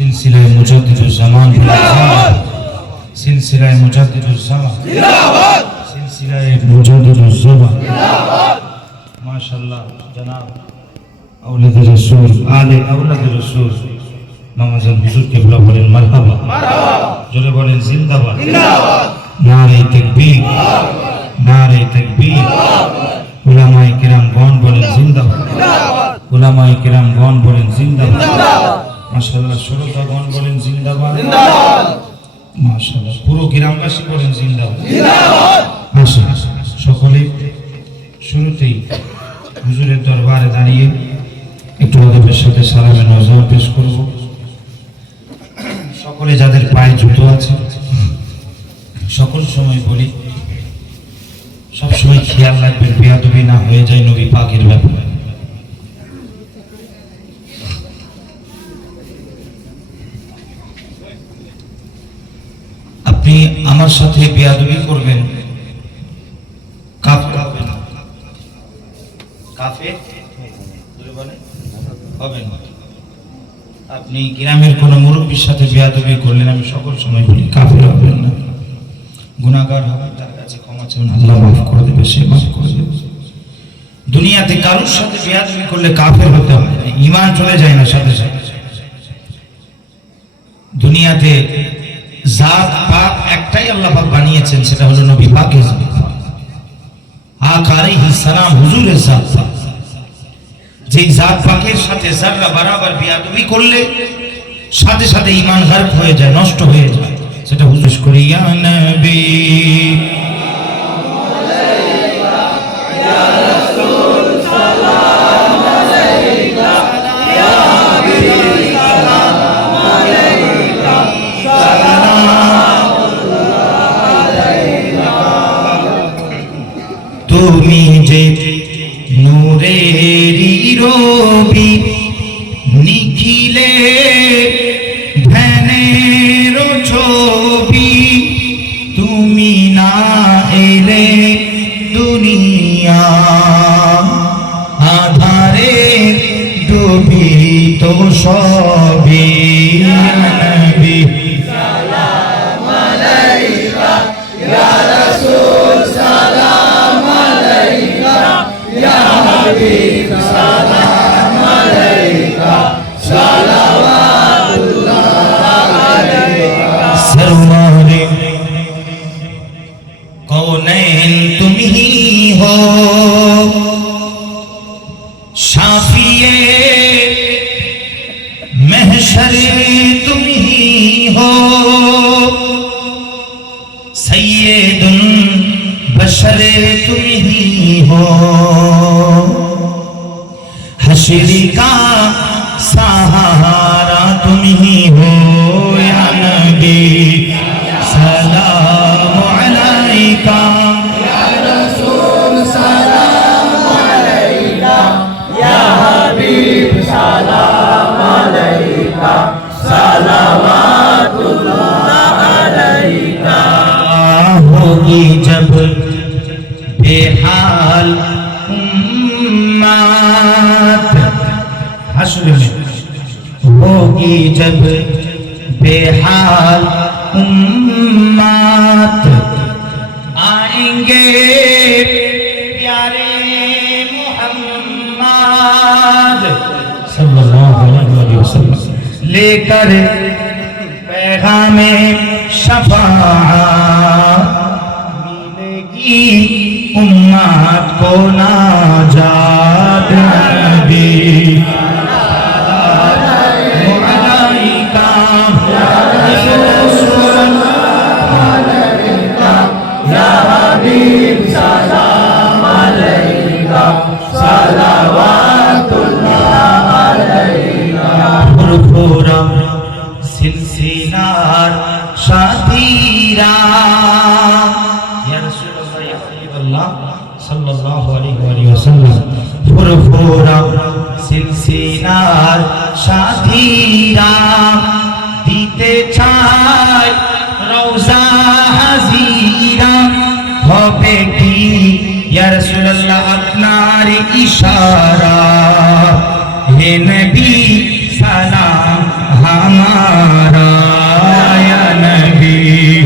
সিলসিলায় মুজাদ্দিদুজ্জামান সিলসিলায় মুজাদ্দিদুজ্জামান সিলসিলায় মুজাদ্দিদুজ্জামান মাশাআল্লাহ জনাব আওলাদ রাসূল আলে আওলাদ রাসূল। মামাজান হুজুর কেবলা বলেন মারহাবা। মারহাবা। জোরে বলেন জিন্দাবাদ। জিন্দাবাদ। নারে তাকবীর। নারে তাকবীর। উলামায়ে কিরাম গণ বলেন জিন্দাবাদ। উলামায়ে কিরাম গণ বলেন জিন্দাবাদ। জিন্দাবাদ। মাশাআল্লাহ শ্রোতাগণ বলেন জিন্দাবাদ। মাশাআল্লাহ পুরো গ্রামবাসী বলেন জিন্দাবাদ। আসুন সকলে শুরুতেই হুজুরের দরবারে দাঁড়িয়ে একটু আদবের সাথে সালামে নজর পেশ করব। সকলে যাদের পায়ে জুতো আছে সকল সময় বলি সব সময় খেয়াল রাখবেন বেয়াদবি না হয়ে যায় নবী পাকের ব্যাপারে আপনি আমার সাথে বেয়াদবি করবেন। আপনি গ্রামের কোনো মুরব্বীর সাথে বেয়াদবি করলেন, আমি সকল সময় বলি, কাফের হবেন না। গুণাগার হবে তার কাছে ক্ষমা চান, আল্লাহ মাফ করে দেবে, সে মাফ করে দেবে। দুনিয়াতে কারোর সাথে বেয়াদবি করলে কাফের হতে হয় ইমান চলে যায় না সাথে সাথে। দুনিয়াতে জাত পাক একটাই আল্লাহ পাক বানিয়েছেন, সেটা হলো নবী পাকের আকারে হিসালাম হুজুরের জাত পাক। যেই জাত পাকের সাথে জাররা বারাবার বিয়াদবি করলে, সাথে সাথে ইমান গার্ব হয়ে যায়, নষ্ট হয়ে যায়, সেটা হুজুর করিয়া নবী রবি নিখিলে ধ্যানের ছবি। তুমি না এলে দুনিয়া আধারে ডুবি তো हशरी का सहारा तुम ही हो या नबी। जब बेहाल उम्मत हश्र में होगी जब बेहाल उम्मत आएंगे प्यारे मोहम्मद सल्लल्लाहु अलैहि वसल्लम लेकर पैगाम शफाअत সালাত মোনাজাত নবী। সিলসিলার সাথীরা। सल्लल्लाहु अलैहि वसल्लम। फुरफुरा, सिलसिलार साथीरा दीते छाय रौजा हजीरा। होबे की या रसूल अल्लाह अपनार इशारा। हे नबी, सलाम हमारा, या नबी।